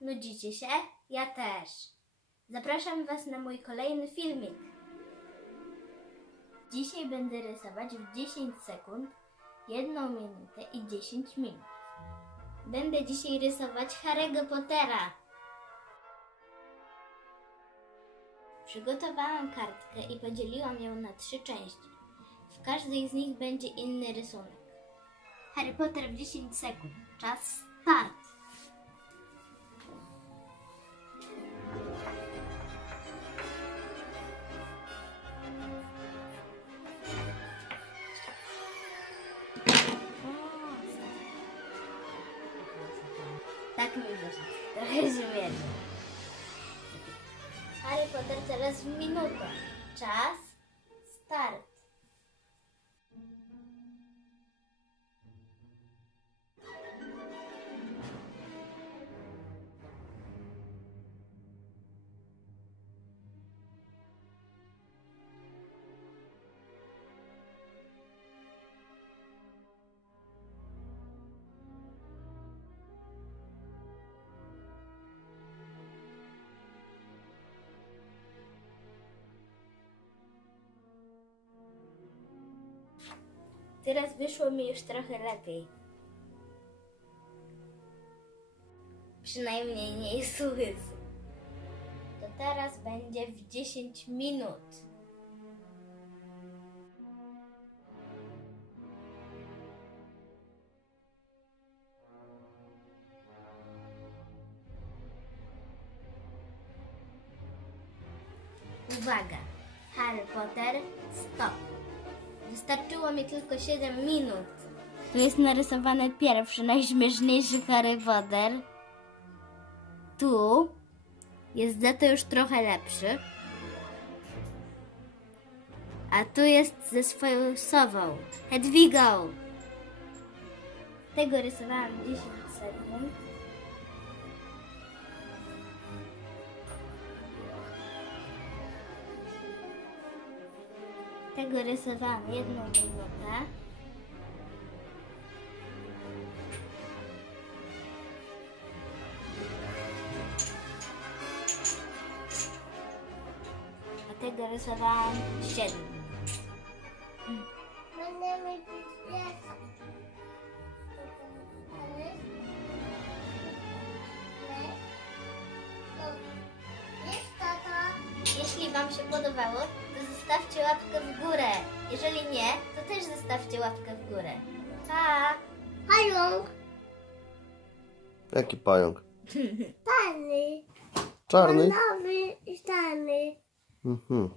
Nudzicie się? Ja też. Zapraszam Was na mój kolejny filmik. Dzisiaj będę rysować w 10 sekund, 1 minutę i 10 minut. Będę dzisiaj rysować Harry'ego Pottera. Przygotowałam kartkę i podzieliłam ją na trzy części. W każdej z nich będzie inny rysunek. Harry Potter w 10 sekund. Czas start. Trochę śmiesznie. Harry Potter teraz w minutę. Czas start. Teraz wyszło mi już trochę lepiej. Przynajmniej nie jest łysy. To teraz będzie w 10 minut. Uwaga! Harry Potter, stop! Wystarczyło mi tylko 7 minut. Jest narysowany pierwszy, najśmieszniejszy Harry Potter. Tu jest za to już trochę lepszy. A tu jest ze swoją sową, Hedwigą. Tego rysowałam 10 sekund. Tego rysowałam jedną minutę. A tego rysowałam 7 minut. Będę mieć pies. Wiesz, tata? Jeśli Wam się podobało, zostawcie łapkę w górę. Jeżeli nie, to też zostawcie łapkę w górę. Pa! Pająk. Jaki pająk? Stany. Czarny? Nowy stany. Mhm.